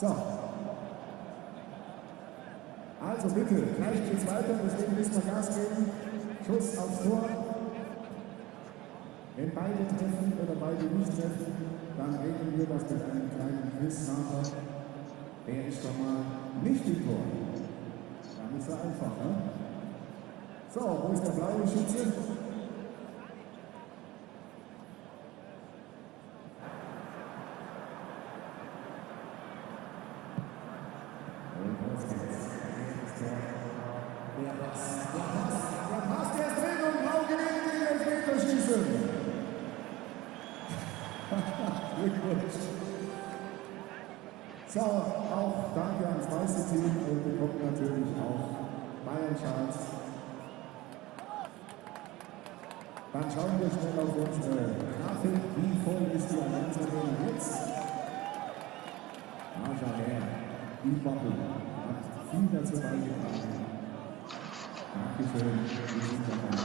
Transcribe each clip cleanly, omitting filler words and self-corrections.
So. Also bitte, gleich geht's weiter, deswegen müssen wir Gas geben. Schuss aufs Tor. Wenn beide treffen oder beide nicht treffen, dann regeln wir das mit einem kleinen Quiz nachher. Wer ist doch mal nicht im Tor? Dann ist er einfach, ne? So, wo ist der blaue Schütze? So, auch danke ans weiße Team und bekommt natürlich auch Bayern-Charts. Dann schauen wir schnell auf unsere Grafik. Wie voll ist die Allianz Arena jetzt? Schau her, die Bubble hat viel dazu beigetragen. Dankeschön, wir sind dabei.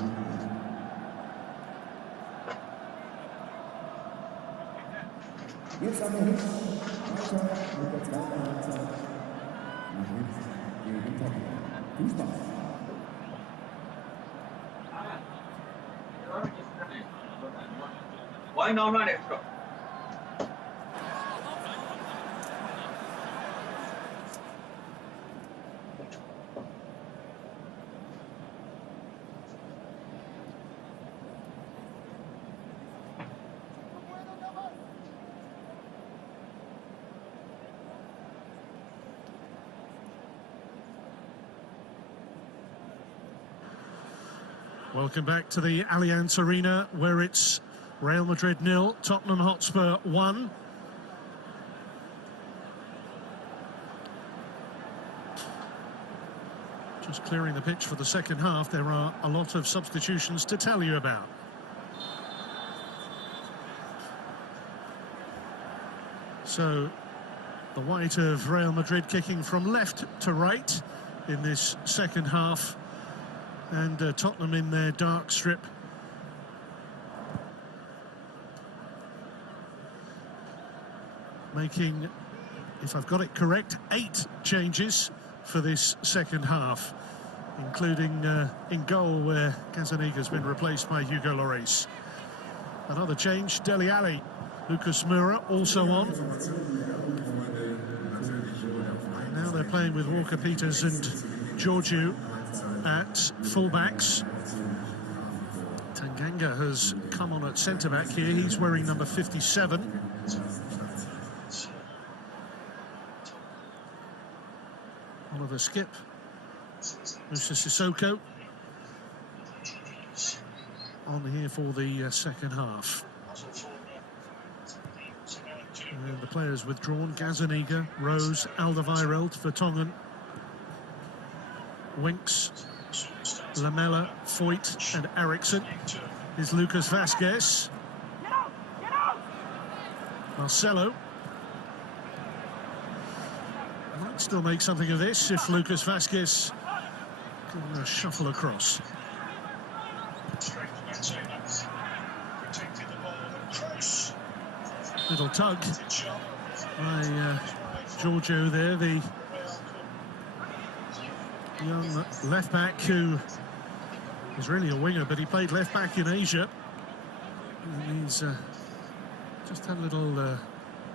Jetzt aber hin. Weiter mit der zweiten Halbzeit. Madrid gegen Tottenham. Viel Spaß. Why not extra? Welcome back to the Allianz Arena, where it's Real Madrid 0, Tottenham Hotspur 1. Just clearing the pitch for the second half. There are a lot of substitutions to tell you about. So, the white of Real Madrid kicking from left to right in this second half. And Tottenham in their dark strip. Making, if I've got it correct, 8 changes for this second half, including in goal where Gazaniga's been replaced by Hugo Lloris. Another change, Dele Alli, Lucas Moura also on. And now they're playing with Walker Peters and Georgiou at fullbacks. Tanganga has come on at centre-back here. He's wearing number 57. Oliver Skip, Moussa Sissoko on here for the second half. And the players withdrawn: Gazaniga, Rose, Alderweireld, Vertonghen, Winks, Lamela, Foyt and Eriksson. Is Lucas Vazquez. Marcelo. Might still make something of this if Lucas Vazquez can shuffle across. Little tug by Georgiou there, the young left-back who is really a winger, but he played left-back in Asia. And he's just had a little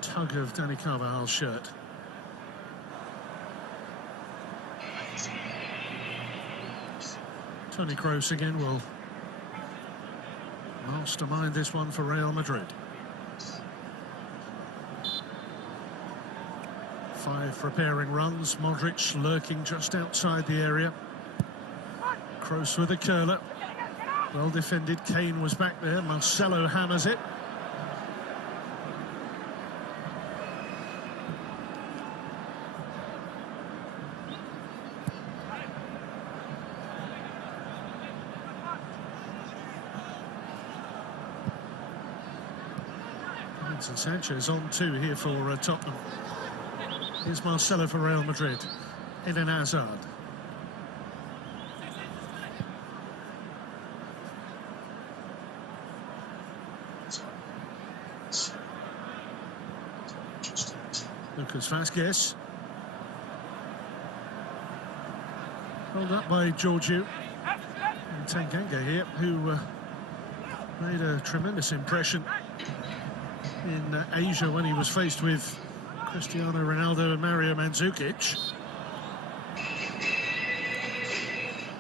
tug of Dani Carvajal's shirt. Toni Kroos again will mastermind this one for Real Madrid. 5 preparing runs, Modric lurking just outside the area. Kroos with a curler. Well defended, Kane was back there, Marcelo hammers it. And Sanchez on 2 here for Tottenham. Here's Marcelo for Real Madrid. Eden Hazard. Lucas Vazquez. Held up by Georgiou. And Tanganga here, who made a tremendous impression in Asia when he was faced with Cristiano Ronaldo and Mario Mandzukic.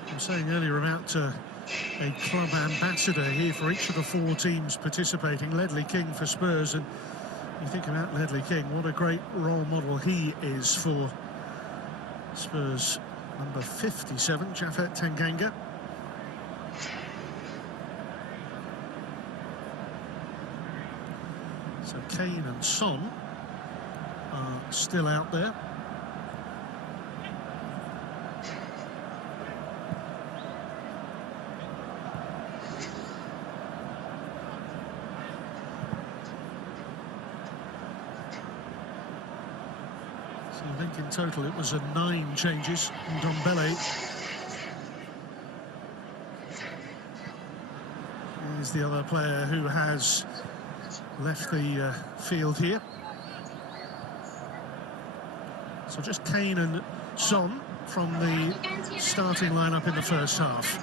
I was saying earlier about a club ambassador here for each of the 4 teams participating. Ledley King for Spurs, and you think about Ledley King, what a great role model he is for Spurs number 57, Japhet Tanganga. So Kane and Son are still out there. So I think in total it was 9 changes. Ndombele is the other player who has left the field here. So just Kane and Son from the starting lineup in the first half.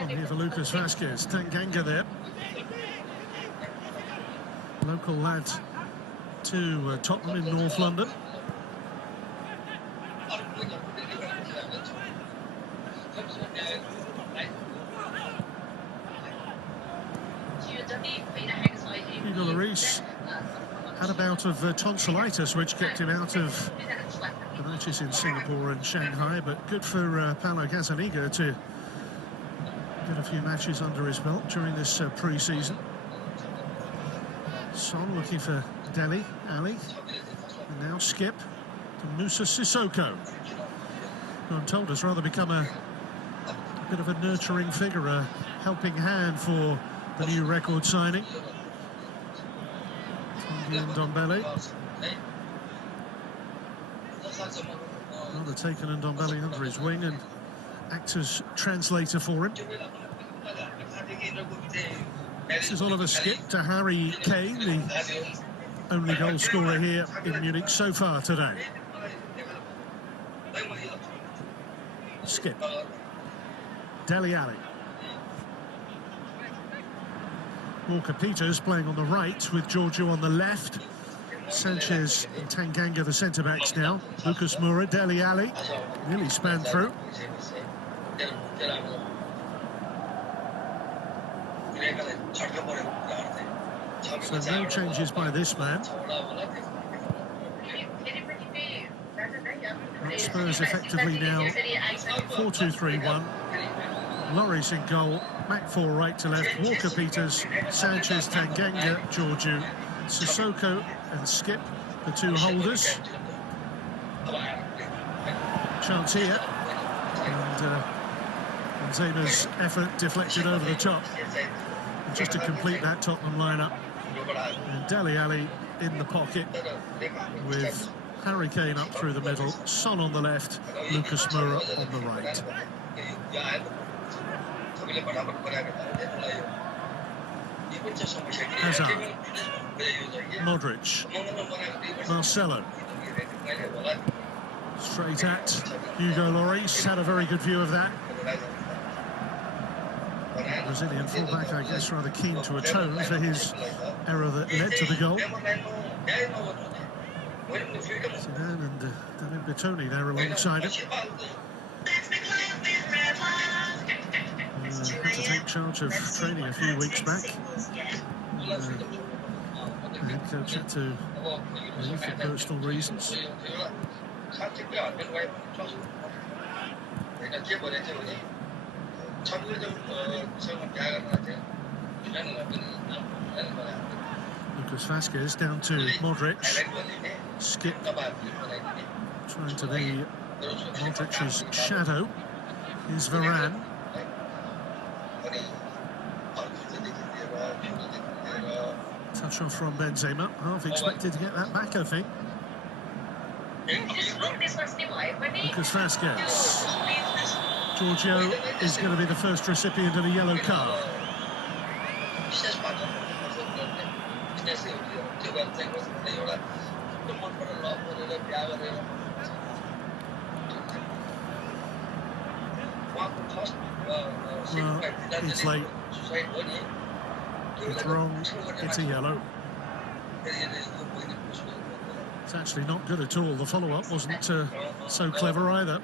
On here for Lucas Vazquez, Tanganga there. Local lad to Tottenham in North London. Hugo Lloris had a bout of tonsillitis which kept him out of the matches in Singapore and Shanghai, but good for Paulo Gazzaniga to get a few matches under his belt during this pre-season. Son looking for Dele Alli, and now Skip to Moussa Sissoko, who I'm told has rather become a bit of a nurturing figure, a helping hand for the new record signing. Ndombele. Rather taken Ndombele under his wing and acts as translator for him. This is Oliver Skip to Harry Kane, the only goal scorer here in Munich so far today. Skip. Dele Alli. Walker-Peters playing on the right with Georgiou on the left. Sanchez and Tanganga the centre-backs now. Lucas Moura, Dele Alli, nearly spanned through. So no changes by this man. Spurs effectively now 4-2-3-1. Lloris in goal, McFall right to left, Walker-Peters, Sanchez, Tanganga, Georgiou, Sissoko and Skip, the 2 holders. Chance here, and Benzema's effort deflected over the top. And just to complete that Tottenham lineup, and Dele Alli in the pocket with Harry Kane up through the middle, Son on the left, Lucas Moura on the right. Hazard, Modric, Marcelo, straight at Hugo Lloris, had a very good view of that. Brazilian fullback, I guess, rather keen to atone for his error that led to the goal. Zidane and Danilo Bertoni there alongside him. Had to take charge of training a few weeks back. The head coach had to leave for personal reasons. Lucas Vazquez down to Modric. Skip trying to be Modric's shadow. Is Varane. Touch off from Benzema. Half expected to get that back, I think. Lucas Vazquez. Giorgio is going to be the first recipient of a yellow card. Well, it's late. It's wrong. It's a yellow. It's actually not good at all. The follow-up wasn't so clever either.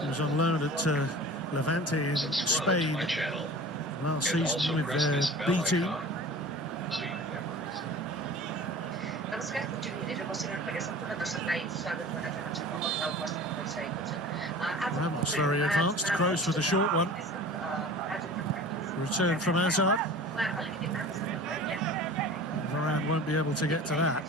He was on loan at Levante in Spain last season with their B team. Ramos very advanced. Kroos with a short one. Return from Hazard. Varane won't be able to get to that.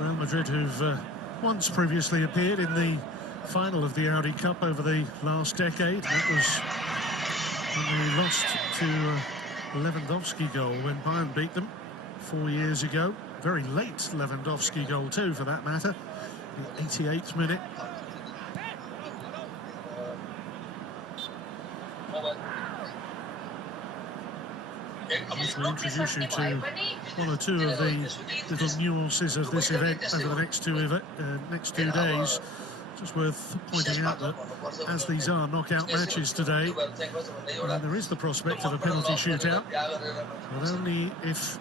Real Madrid, who've once previously appeared in the final of the Audi Cup over the last decade. That was when they lost to Lewandowski goal when Bayern beat them 4 years ago. Very late Lewandowski goal too, for that matter, the 88th minute. We'll introduce you to one or two of the little nuances of this event over the next two days. Just worth pointing out that as these are knockout matches today, there is the prospect of a penalty shootout, but only if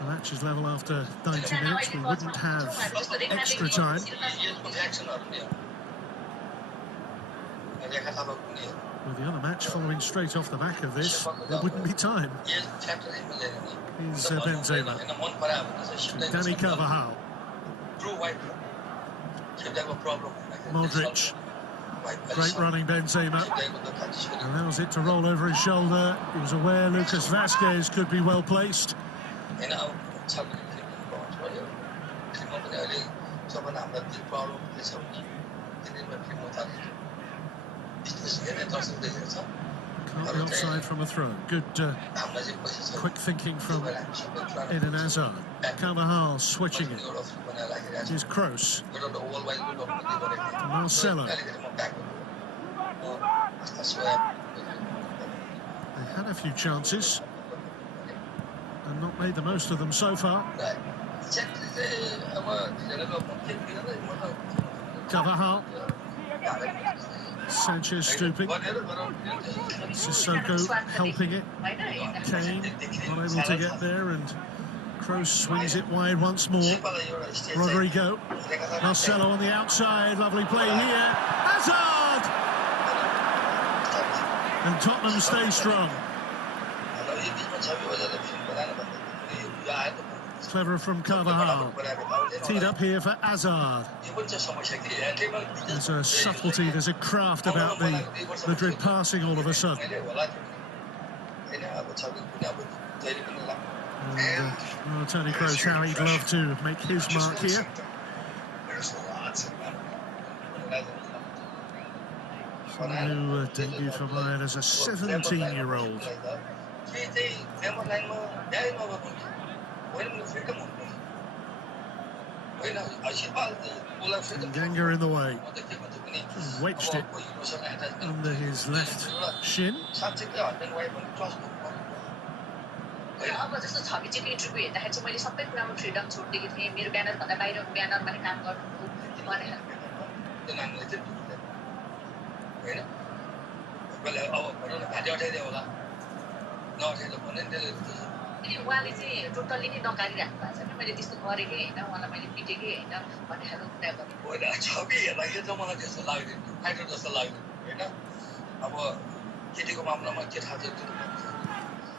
the match is level after 90 minutes. We wouldn't have extra time. With the other match following straight off the back of this, there wouldn't be time. Here's Benzema. Danny Carvajal. Modric. Great running Benzema. Allows it to roll over his shoulder. He was aware Lucas Vazquez could be well placed. Can't be offside from a throw. Good quick thinking from Eden Hazard. Carvajal switching it. Here's Kroos. Marcelo. They had a few chances and not made the most of them so far. Carvajal. Sanchez stooping. Sissoko helping it. Kane not able to get there, and Kroos swings it wide once more. Rodrigo. Marcelo on the outside. Lovely play here. Hazard! And Tottenham stay strong. Clever from Carvajal. Teed up here for Hazard. There's a subtlety, there's a craft about the Madrid passing all of a sudden. And Toni Kroos, how he'd love to make his mark here. Someone who debuted for Bayern as a 17-year-old. Ganga in the way. Wedged it under his left shin. उहाँले चाहिँ totally नै नकारिराख्नु भएको छ नि मैले त्यस्तो गरेकै हैन उहाँलाई मैले पिटेकै हैन भन्ने खालको कुरा गर्ने होइन छवि हेर्दा यो चाहिँ मलाई त्यस्तो लाग्दैन फाइटर जस्तो लाग्दैन हैन अब केटीको मामलामा के थाहा छ त्यो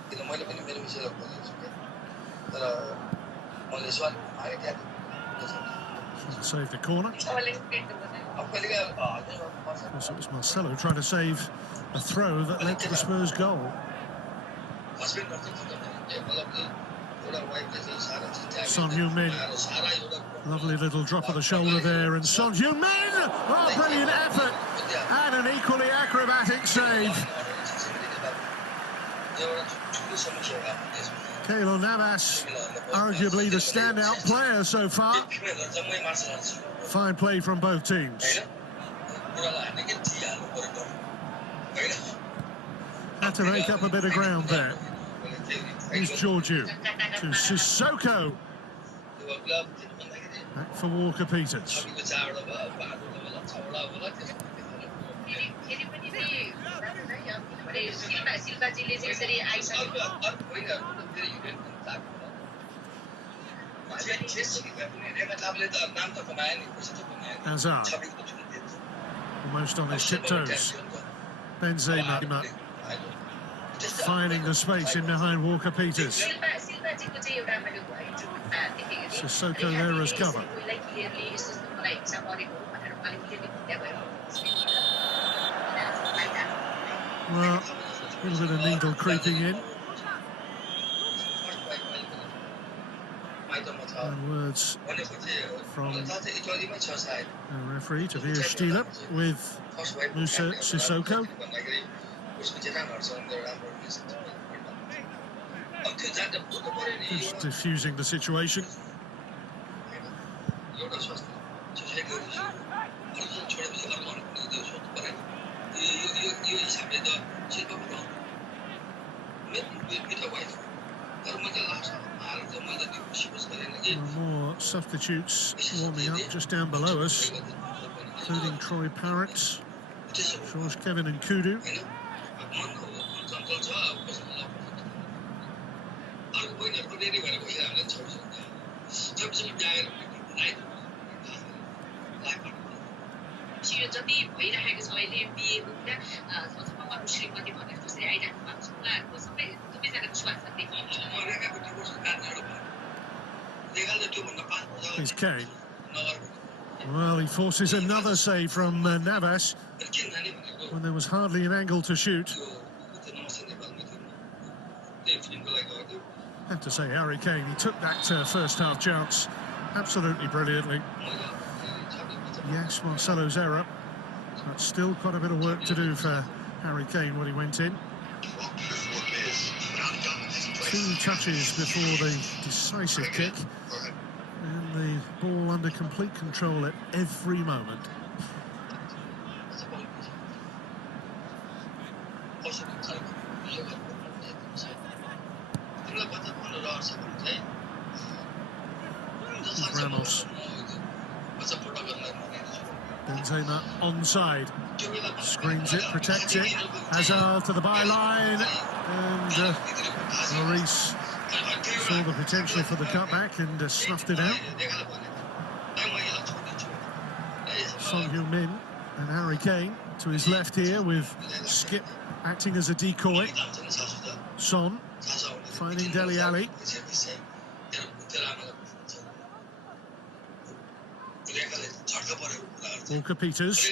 किन मैले पनि मेरो विषयलाई बोलेको छु तर मैले सवाल मागे त्यहाँ Saved the corner. Of course, it was Marcelo trying to save a throw that led to the Spurs goal. Son Heung-min, lovely little drop of the shoulder there, and Son Heung-min, oh, brilliant effort, and an equally acrobatic save. Keylor Navas, arguably the standout player so far. Fine play from both teams. Had to make up a bit of ground there. Here's Georgiou to Sissoko. Back for Walker Peters. Hazard, almost on his tiptoes. Benzema finding the space in behind Walker Peters. Sissoko there as cover. Well, a little bit of needle creeping in. And words from the referee to Veer Stieler with Musa Sissoko. Just diffusing the situation. More substitutes warming up just down below us, including Troy Parrott, George Kevin and Kudu. Here's Kane. Well, he forces another save from Navas when there was hardly an angle to shoot. Have to say, Harry Kane, he took that first half chance absolutely brilliantly. Yes, Marcelo's error, but still quite a bit of work to do for Harry Kane when he went in. 2 touches before the decisive kick, and the ball under complete control at every moment. Ramos. Benzema onside. Screens it, protects it. Hazard to the byline. And Lloris saw the potential for the cutback and snuffed it out. Son Heung-min and Harry Kane to his left here with Skip acting as a decoy. Son finding Dele Alli. Walker Peters.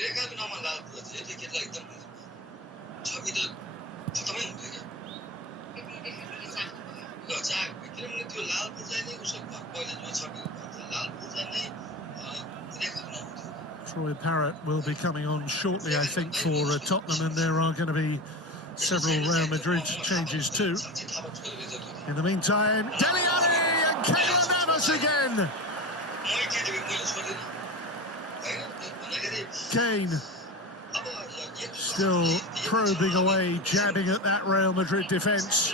Troy Parrott will be coming on shortly, I think, for Tottenham, and there are going to be several Real Madrid changes too. In the meantime, Dele Alli and Keylor Navas again. Kane still probing away, jabbing at that Real Madrid defence.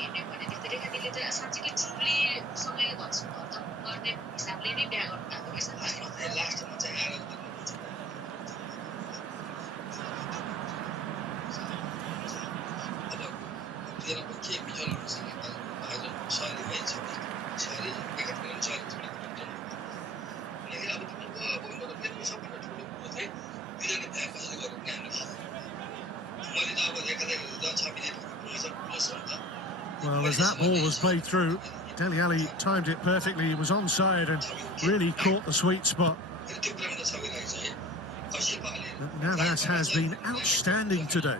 Well, as that ball was played through, Dele Alli timed it perfectly. He was onside and really caught the sweet spot But Navas has been outstanding today.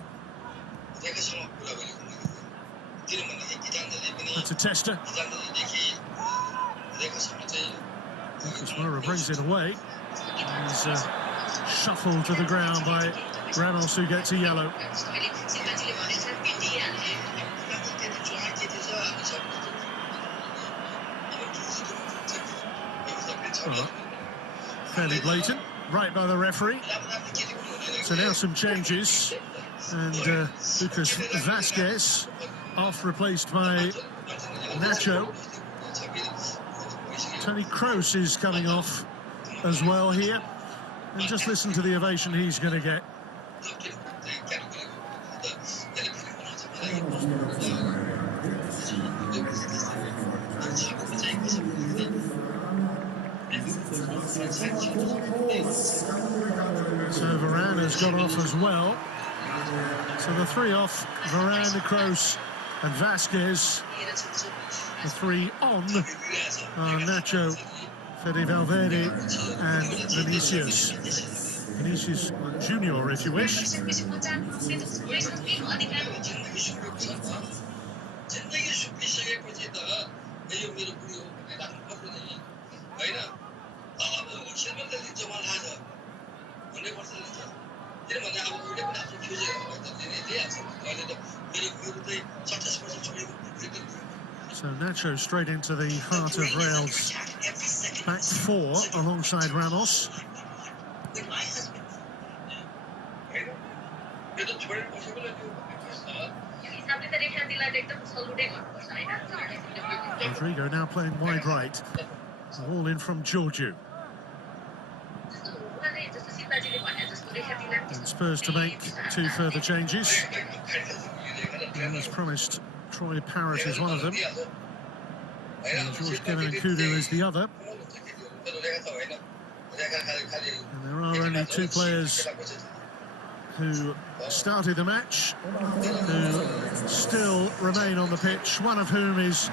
That's a tester. Lucas Moura brings it away. He's shuffled to the ground by Ramos, who gets a yellow. Well, fairly blatant, right by the referee. So now some changes, and Lucas Vazquez off, replaced by Nacho. Toni Kroos is coming off as well here, and just listen to the ovation he's going to get. So Varane has gone off as well. So the three off: Varane, Kroos and Vazquez. The three on are Nacho, Fede Valverde and Vinicius. Vinicius Junior, if you wish. So Nacho straight into the heart of Real's back four alongside Ramos. Rodrigo now playing wide right. All in from Georgiou. And Spurs to make two further changes. And as promised, Troy Parrott is one of them. And George Kevin Nkudu is the other. And there are only two players who started the match who still remain on the pitch, one of whom is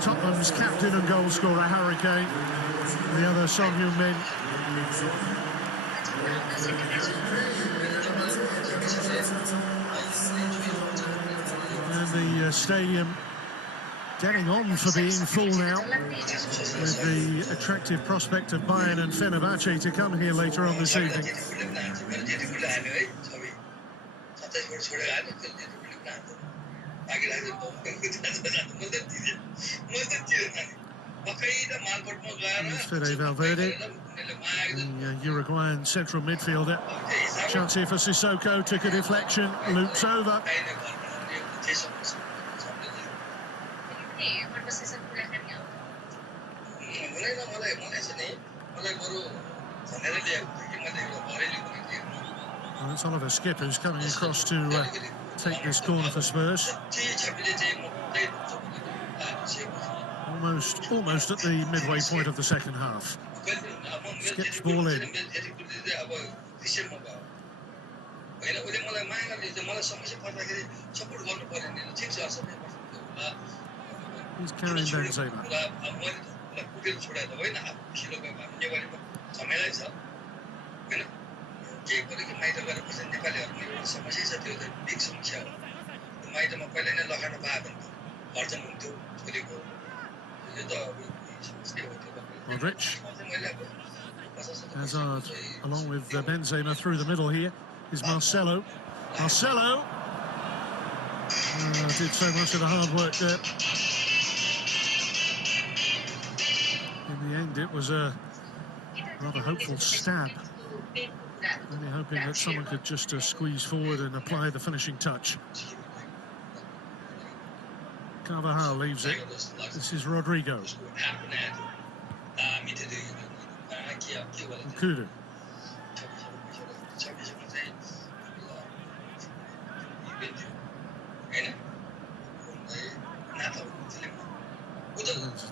Tottenham's captain and goal scorer Harry Kane, and the other Son Heung-min. And the stadium getting on for being full now, with the attractive prospect of Bayern and Fenerbahce to come here later on this evening. Fede Valverde, the Uruguayan central midfielder. Chance here for Sissoko, took a deflection, loops over. Well, it's Oliver Skip who's coming across to take this corner for Spurs. Almost at the midway point of the second half. Skip's ball in. He's carrying Benzema. Modric. Hazard, along with Benzema through the middle here, is Marcelo. Marcelo did so much of the hard work there. In the end, it was a rather hopeful stab. Really hoping that someone could just squeeze forward and apply the finishing touch. Carvajal leaves it. This is Rodrigo. Nkudu.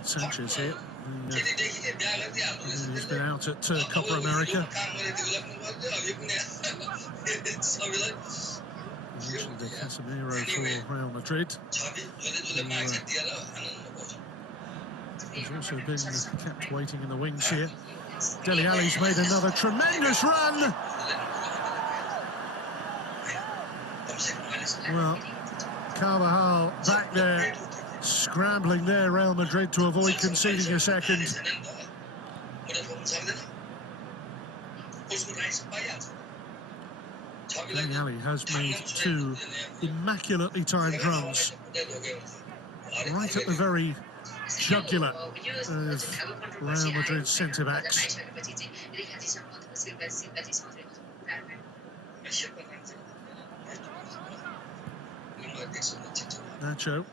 Sanchez here. He's been out at Copa America. Mentioned Casemiro for Real Madrid. He's also been kept waiting in the wings here. Dele Alli's made another tremendous run. Well, Carvajal back there, scrambling there, Real Madrid, to avoid conceding a second. Dele Alli has made 2 immaculately timed runs, right at the very jugular of Real Madrid's centre-backs. Nacho.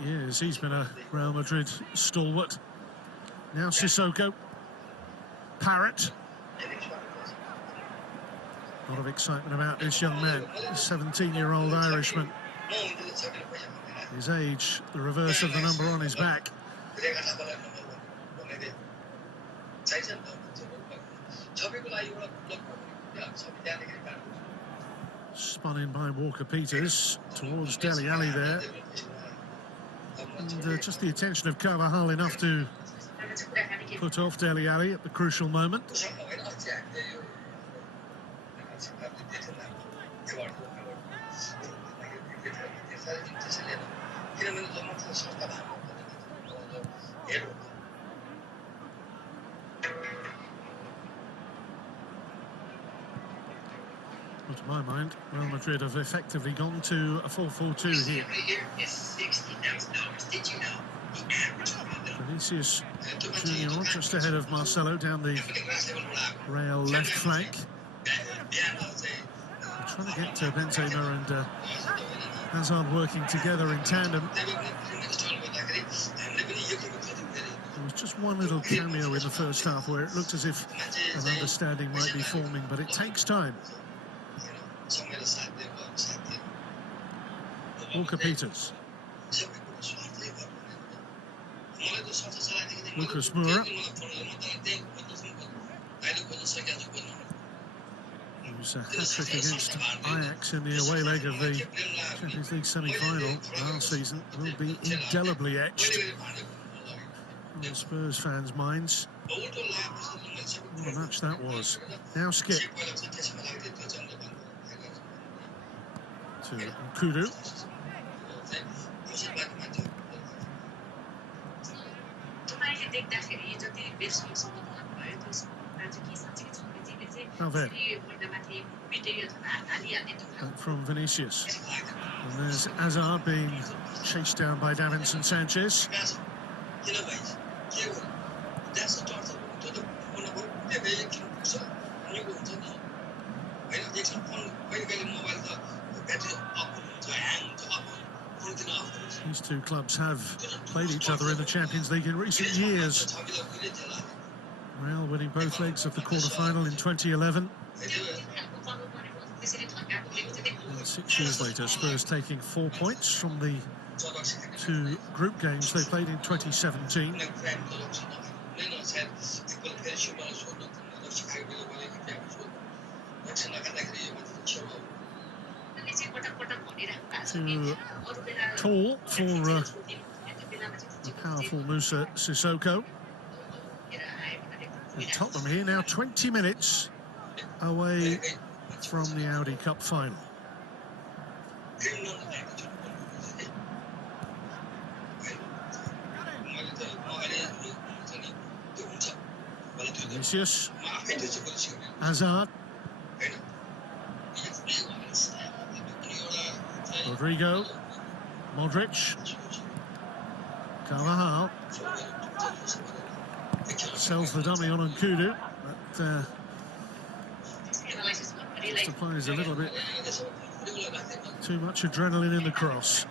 8 years he's been a Real Madrid stalwart. Now Sissoko. Parrott. A lot of excitement about this young man, 17-year-old Irishman. His age, the reverse of the number on his back. Spun in by Walker-Peters towards Dele Alli there. And just the attention of Carvajal enough to put off Dele Alli at the crucial moment. Well, to my mind, Real Madrid have effectively gone to a 4-4-2 here. Vinicius Junior just ahead of Marcelo down the Real left flank. They're trying to get Benzema and Hazard working together in tandem. There was just one little cameo in the first half where it looked as if an understanding might be forming, but it takes time. Walker-Peters. Lucas Moura, whose hat-trick against Ajax in the away leg of the Champions League semi-final last season will be indelibly etched on Spurs fans' minds. What a match that was. Now Skip to Kudu. From Vinicius. And there's Hazard being chased down by Davinson Sanchez. These two clubs have played each other in the Champions League in recent years. Real winning both legs of the quarter-final in 2011. And 6 years later, Spurs taking 4 points from the 2 group games they played in 2017. Too tall for the powerful Moussa Sissoko. And Tottenham here now 20 minutes away from the Audi Cup final. Vinicius, Hazard, Rodrigo, Modric, Carvajal, sells the dummy on Kudu, but supplies a little bit too much adrenaline in the cross.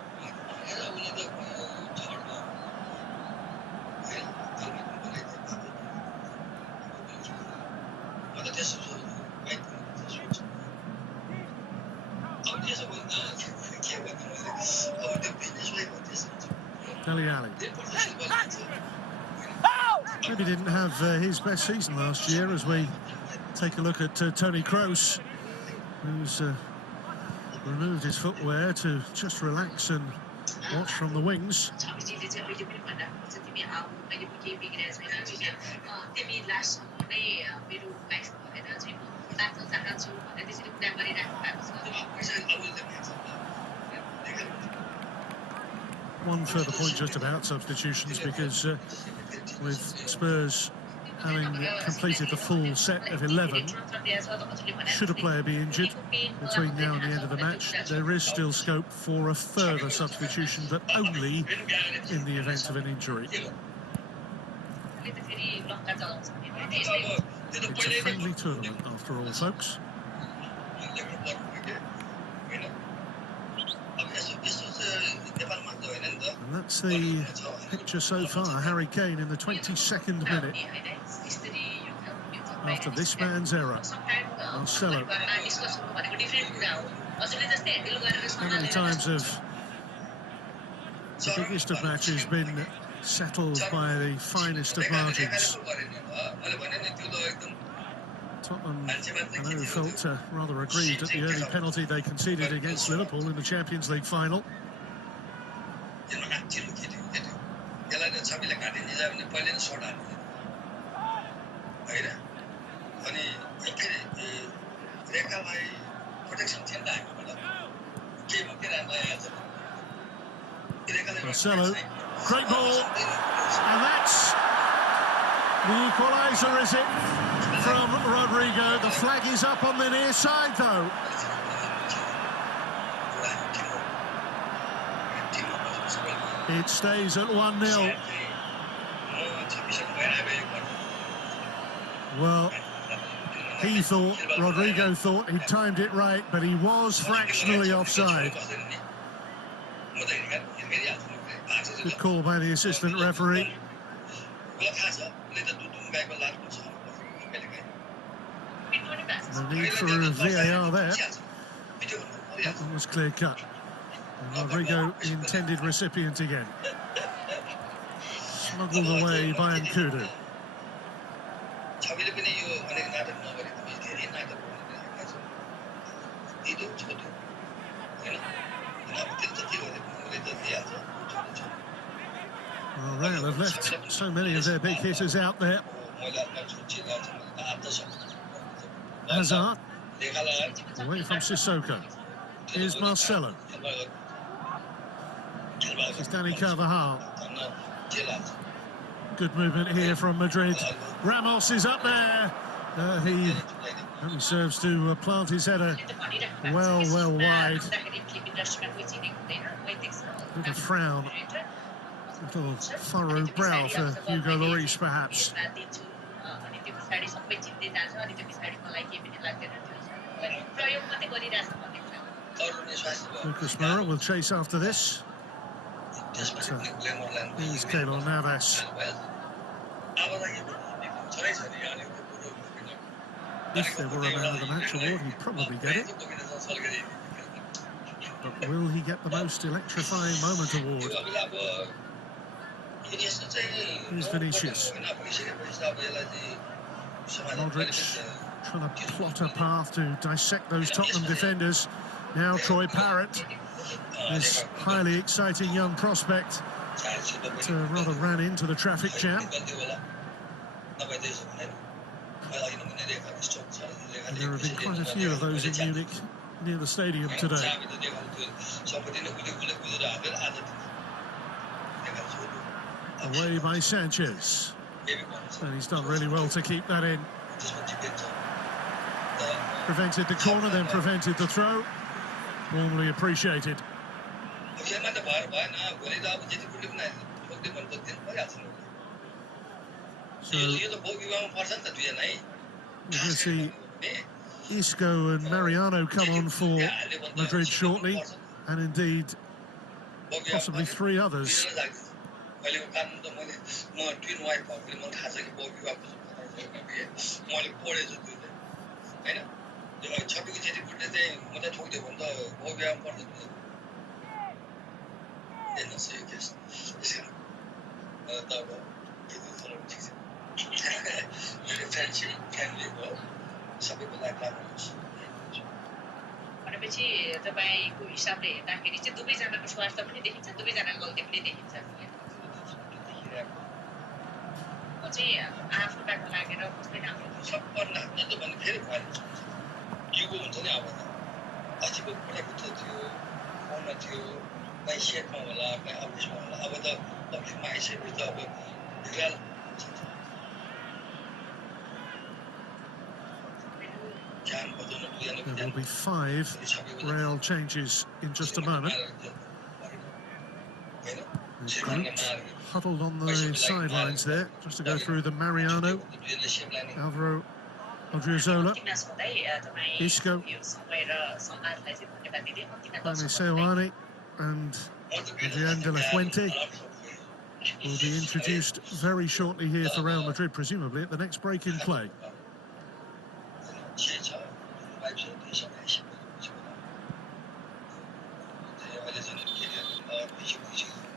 Dele Alli. Maybe didn't have his best season last year as we take a look at Toni Kroos, who's removed his footwear to just relax and watch from the wings. One further point just about substitutions, because with Spurs having completed the full set of 11, should a player be injured between now and the end of the match, there is still scope for a further substitution, but only in the event of an injury. It's a friendly tournament after all, folks. And that's the picture so far. Harry Kane in the 22nd minute. After this man's error, Marcelo. How many times have the biggest of matches been settled by the finest of margins? Tottenham, I know, felt rather aggrieved at the early penalty they conceded against Liverpool in the Champions League final. Marcelo, great ball, and that's the equaliser, is it, from Rodrigo? The flag is up on the near side, though. It stays at 1-0. Well, Rodrigo thought he'd timed it right, but he was fractionally offside. Good call by the assistant referee. No need for a VAR there. That one was clear cut. And Rodrigo, the intended recipient again. Smuggled away by Nkudu. Well, Real have left so many of their big hitters out there. Hazard, away from Sissoko. Here's Marcelo. This is Dani Carvajal. Good movement here from Madrid. Ramos is up there. He only serves to plant his header well wide. With a frown. Little furrowed brow for Hugo Lloris, perhaps. Lucas Moura will chase after this. Here's Keylor Navas. If there were a man of the match award, he'd probably get it. But will he get the most electrifying moment award? Here's Vinicius. Modric trying to plot a path to dissect those Tottenham defenders. Now Troy Parrott, this highly exciting young prospect, rather ran into the traffic jam. And there have been quite a few of those in Munich near the stadium today. Away by Sanchez. And he's done really well to keep that in. Prevented the corner, then prevented the throw. Warmly appreciated. So we're going to see Isco and Mariano come on for Madrid shortly, and indeed possibly three others. चाहिँ तपाईको हिसाबले हेर्दाखेरि चाहिँ दुवैजनाको स्वार्थ पनि देखिन्छ दुवैजनाको गल्ती पनि देखिन्छ म चाहिँ आफ्नो बाटो लागेर बस्दैन सबभन्दा त भने फेरि भएन योको हुन्छ नि अब अझैको कुराको थियो फोनमा थियो कहीँ सेटमा होला कहीँ अफिसमा होला अब त अफिसमा आइसकेपछि त अब भिराल There will be 5 rail changes in just a moment. The groups huddled on the sidelines there, just to go through the Mariano, Alvaro Odriozola, Isco, Jaime Seoane and Adrián de la Fuente will be introduced very shortly here for Real Madrid, presumably at the next break in play.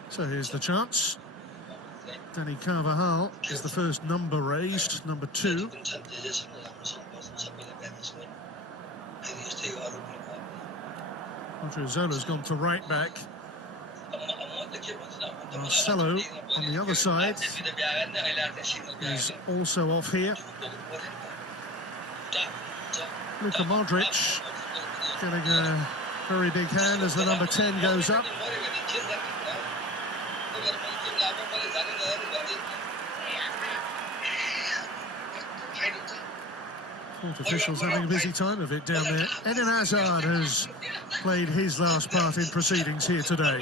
So here's the chance. Dani Carvajal is the first number raised, number 2. Odriozola's gone to right back. Marcelo on the other side is also off here. Luka Modric getting a very big hand as the number 10 goes up. Court officials having a busy time of it down there. Eden Hazard has played his last part in proceedings here today.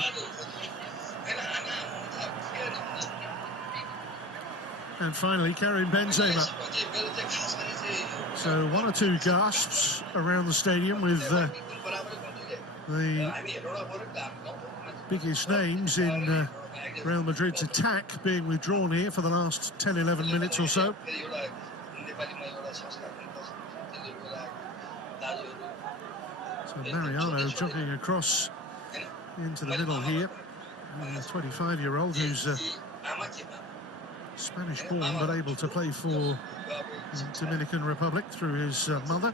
And finally, Karim Benzema. So 1 or 2 gasps around the stadium with the biggest names in Real Madrid's attack being withdrawn here for the last 10-11 minutes or so. So Mariano jogging across into the middle here. A 25-year-old who's Spanish-born but able to play for the Dominican Republic through his mother.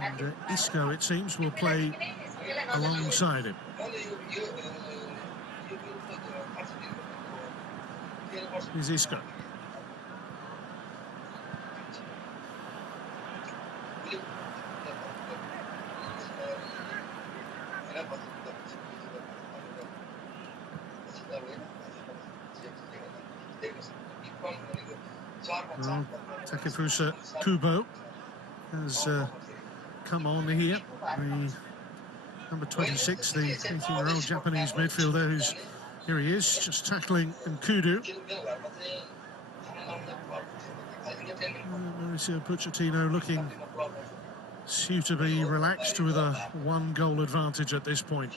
And Isco, it seems, will play alongside him. Here's Isco. Well, Takefusa Kubo has come on here. The number 26, the 18-year-old Japanese midfielder, who's here he is, just tackling Nkudu. Mauricio Pochettino looking suitably relaxed with a 1-goal advantage at this point.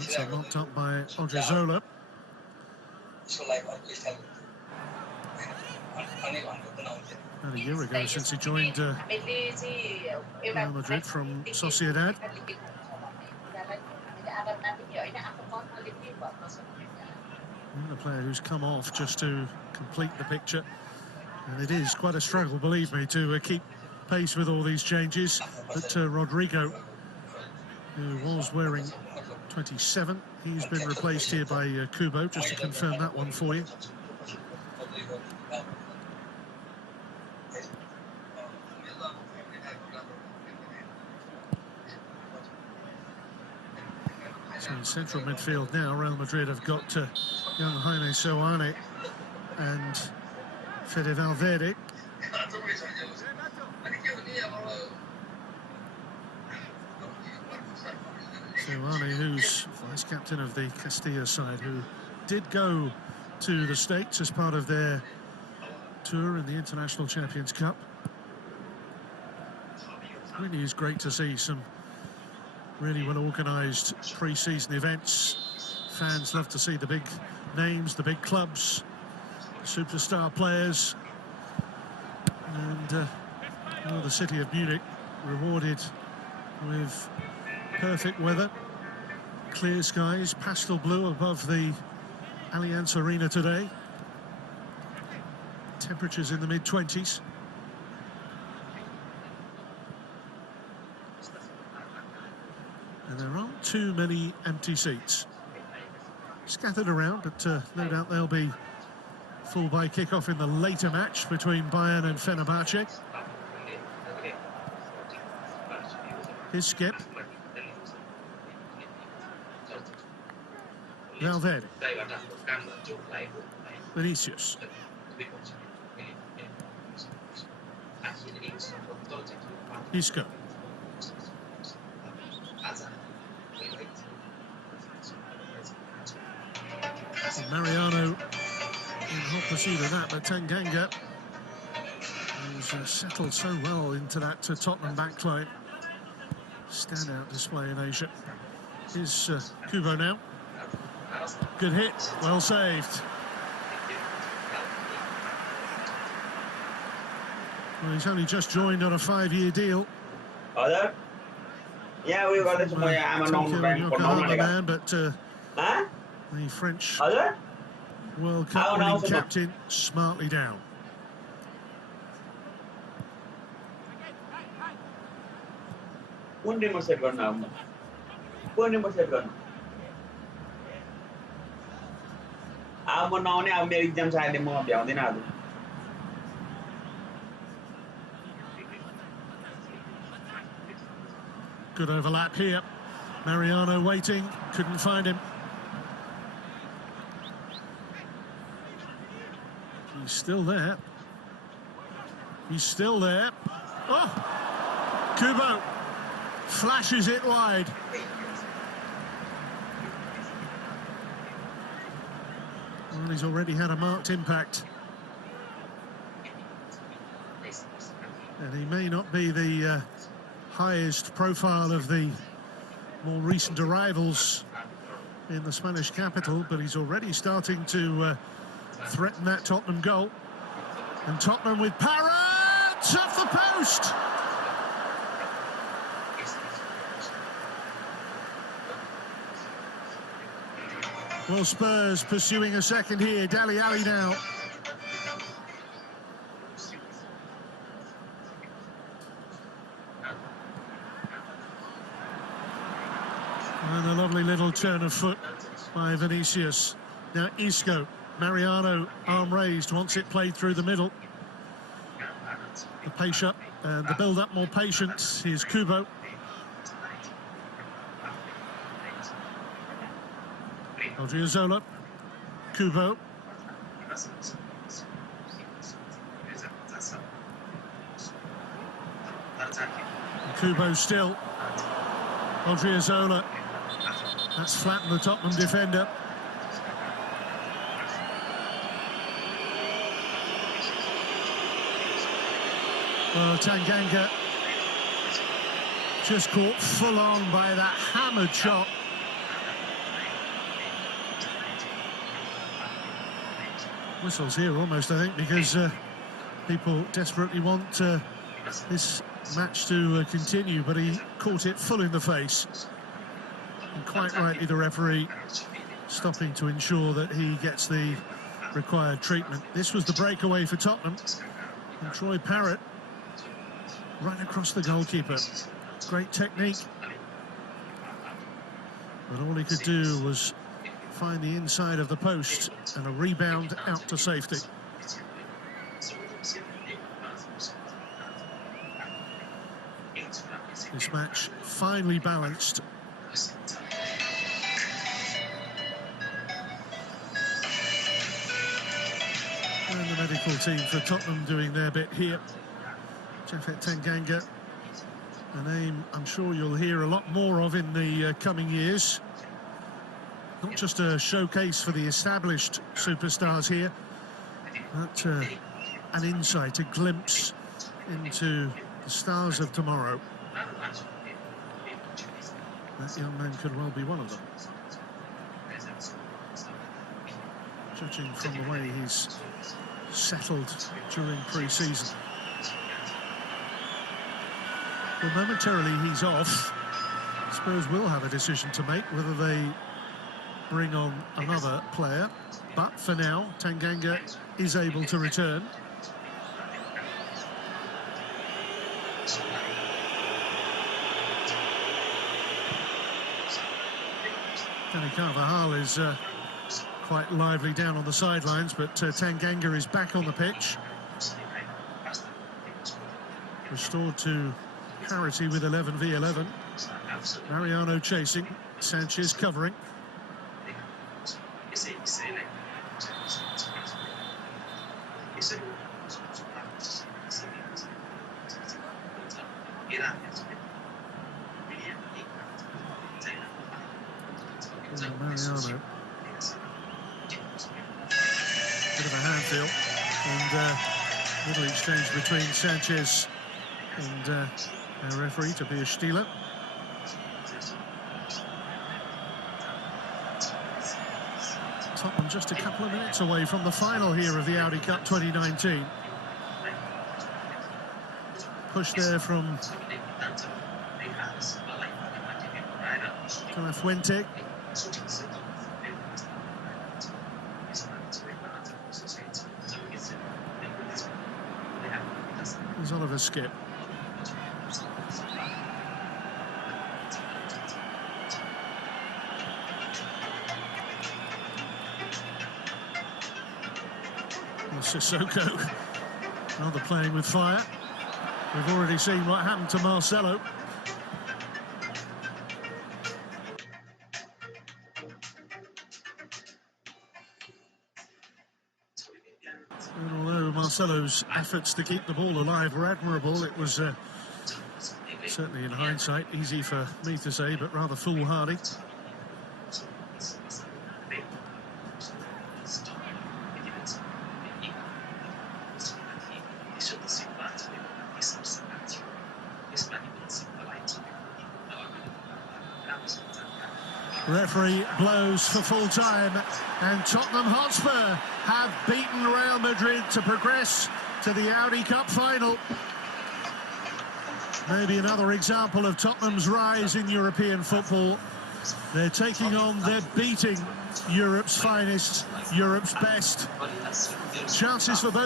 So knocked up by Odriozola. About a year ago since he joined Real Madrid from Sociedad. And a player who's come off just to complete the picture. And it is quite a struggle, believe me, to keep pace with all these changes. But Rodrigo, who was wearing 27, he's been replaced here by Kubo, just to confirm that one for you. So in central midfield now, Real Madrid have got young Jaime Seoane and Fede Valverde. Seoane, who's vice-captain of the Castilla side, who did go to the States as part of their tour in the International Champions Cup. Really is great to see some really well-organised pre-season events Fans love to see the big names, the big clubs, superstar players. And well, the city of Munich rewarded with perfect weather, clear skies, pastel blue above the Allianz Arena today. Temperatures in the mid-20s. And there aren't too many empty seats. Scattered around, but no doubt they'll be full by kick-off in the later match between Bayern and Fenerbahce. Here's Skip. Valverde. Vinicius. Isco. Mariano in hot pursuit of that, but Tanganga has settled so well into that Tottenham backline. Standout display in Asia. Here's Kubo now. Good hit, well saved. Well, he's only just joined on a 5-year deal. Ada? Ya, we got this boy. I'm a man, but the French World Cup winning captain smartly down. Pun dia masih guna. Pun dia masih guna. Aku mau ni ambil exam saya dia mau ambil dia nak. Good overlap here. Mariano waiting, couldn't find him. He's still there. He's still there. Oh! Kubo flashes it wide. Well, he's already had a marked impact. And he may not be the highest profile of the more recent arrivals in the Spanish capital, but he's already starting to threaten that Tottenham goal. And Tottenham with Parrott off the post. Well, Spurs pursuing a second here. Dele Alli now. And a lovely little turn of foot by Vinicius. Now Isco. Mariano, arm raised, wants it played through the middle. The pace up and the build-up more patient. Here's Kubo. Odriozola. Kubo. And Kubo still. Odriozola. That's flattened the Tottenham defender. Well, Tanganga just caught full on by that hammered shot. Whistles here almost, I think, because people desperately want this match to continue, but he caught it full in the face. And quite rightly, the referee stopping to ensure that he gets the required treatment. This was the breakaway for Tottenham. And Troy Parrott right across the goalkeeper. Great technique. But all he could do was find the inside of the post and a rebound out to safety. This match finely balanced. And the medical team for Tottenham doing their bit here. Japhet Tanganga, a name I'm sure you'll hear a lot more of in the coming years. Not just a showcase for the established superstars here, but an insight, a glimpse into the stars of tomorrow. That young man could well be one of them. judging from the way he's settled during pre-season. Well, momentarily he's off. Spurs will have a decision to make whether they bring on another player, but for now Tanganga is able to return. Danny Carvajal is quite lively down on the sidelines, but Tanganga is back on the pitch. Restored to parity with 11 v 11. Mariano chasing, Sanchez covering. Mariano. Bit of a handfeel, and little exchange between Sanchez and our referee, Tobias Stieler. Tottenham just a couple of minutes away from the final here of the Audi Cup 2019. Push there from Fuente. There's Oliver Skip. Sissoko, rather playing with fire. We've already seen what happened to Marcelo. And although Marcelo's efforts to keep the ball alive were admirable, it was certainly in hindsight easy for me to say, but rather foolhardy. Referee blows for full time, and Tottenham Hotspur have beaten Real Madrid to progress to the Audi Cup final. Maybe another example of Tottenham's rise in European football. They're taking on, they're beating Europe's finest, Europe's best. Chances for both